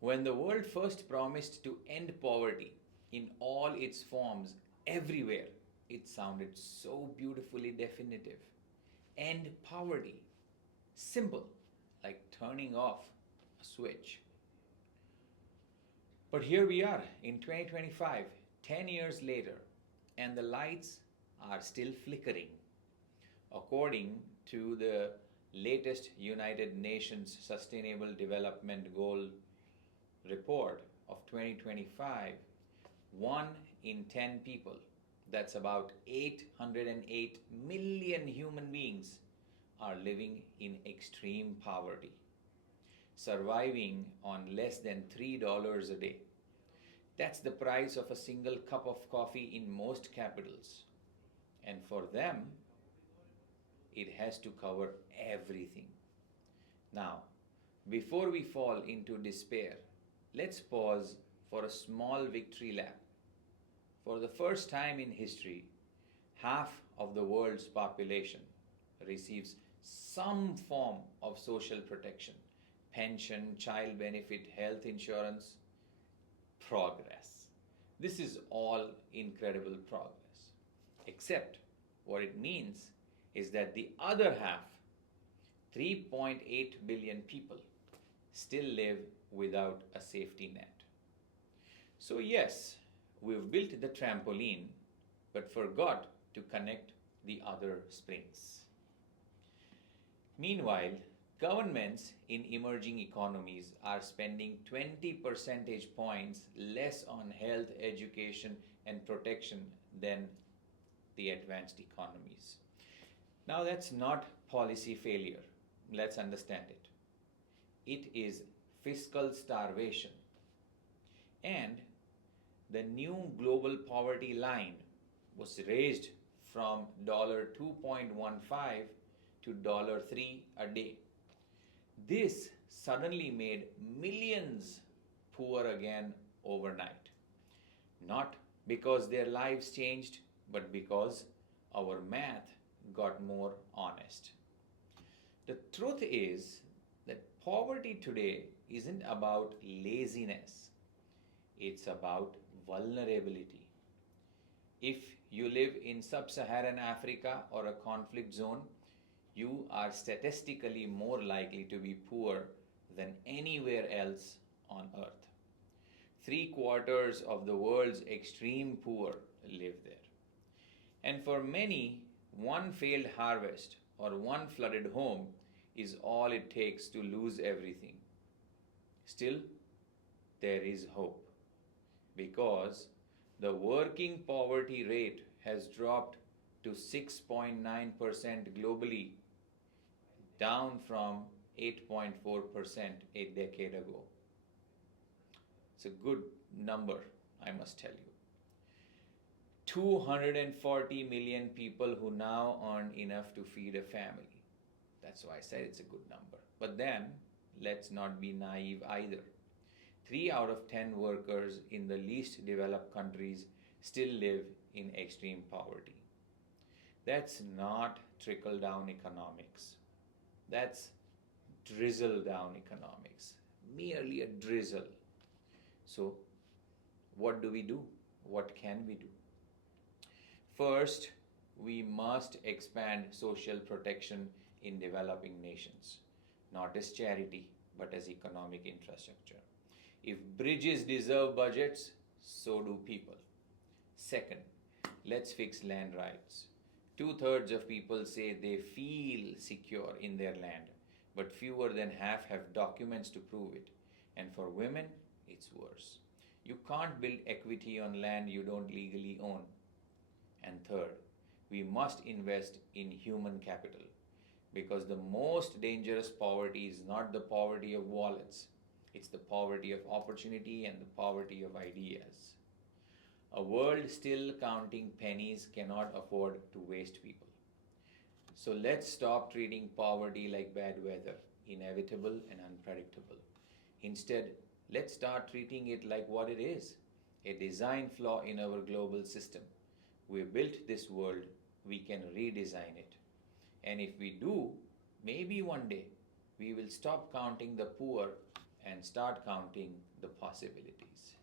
When the world first promised to end poverty in all its forms everywhere, it sounded so beautifully definitive. End poverty. Simple, like turning off a switch. But here we are in 2025, 10 years later, and the lights are still flickering. According to the latest United Nations Sustainable Development Goal report of 2025, 1 in 10 people, that's about 808 million human beings, are living in extreme poverty, surviving on less than $3 a day. That's the price of a single cup of coffee in most capitals. And for them, it has to cover everything. Now, before we fall into despair, let's pause for a small victory lap. For the first time in history, half of the world's population receives some form of social protection: pension, child benefit, health insurance. Progress. This is all incredible progress. Except what it means is that the other half, 3.8 billion people, still live without a safety net. So, yes, we've built the trampoline, but forgot to connect the other springs. Meanwhile, governments in emerging economies are spending 20 percentage points less on health, education, and protection than the advanced economies. Now, that's not policy failure. Let's understand it. It is fiscal starvation. And the new global poverty line was raised from $2.15 to $3 a day. This suddenly made millions poor again overnight. Not because their lives changed, but because our math got more honest. The truth is that poverty today isn't about laziness, it's about vulnerability. If you live in sub-Saharan Africa or a conflict zone, you are statistically more likely to be poor than anywhere else on earth. 3/4 of the world's extreme poor live there. And for many, one failed harvest or one flooded home is all it takes to lose everything. Still, there is hope, because the working poverty rate has dropped to 6.9% globally, down from 8.4% a decade ago. It's a good number, I must tell you. 240 million people who now earn enough to feed a family. That's why I said it's a good number. But then, let's not be naive either. 3 out of 10 workers in the least developed countries still live in extreme poverty. That's not trickle-down economics. That's drizzle-down economics. Merely a drizzle. So, what do we do? What can we do? First, we must expand social protection in developing nations, not as charity, but as economic infrastructure. If bridges deserve budgets, so do people. Second, let's fix land rights. 2/3 of people say they feel secure in their land, but fewer than half have documents to prove it. And for women, it's worse. You can't build equity on land you don't legally own. And third, we must invest in human capital, because the most dangerous poverty is not the poverty of wallets, it's the poverty of opportunity and the poverty of ideas. A world still counting pennies cannot afford to waste people. So let's stop treating poverty like bad weather, inevitable and unpredictable. Instead, let's start treating it like what it is, a design flaw in our global system. We built this world, we can redesign it. And if we do, maybe one day we will stop counting the poor and start counting the possibilities.